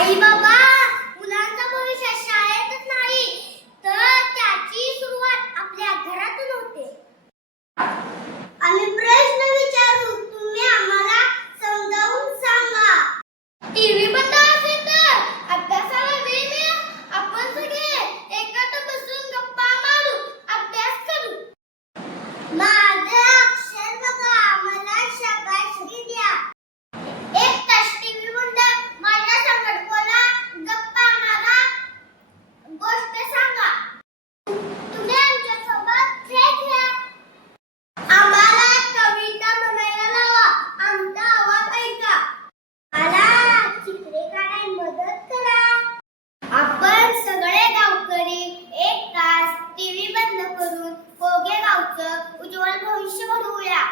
आई बाबा, मुलांचं भविष्य शाळेतच नाही तर त्याची सुरुवात आपल्या घरातून होते. आम्ही प्रश्न विचारू, तुम्ही आम्हाला समजावून सांगा. टीव्ही बंद असेल तर अभ्यासाला वेळ मिळेल. आपण सगळे एकत्र बसून गप्पा मारू, अभ्यास करू. माझं अक्षर बघा, मला शाबासकी द्या. एक तास टीव्ही बंद, माझ्या संगत बोला, गप्पा मारा, गोष्ट सांगा. तुम्ही आमच्यासोबत खेळ खेळा. आम्हाला कविता म्हणायला लावा, आमचा आवाज ऐका. मला चित्रे काढायला मदत करा. आपण सगळे गावकरी एक तास टीव्ही बंद करून कोगे गावचं उज्ज्वल भविष्य घडवूया.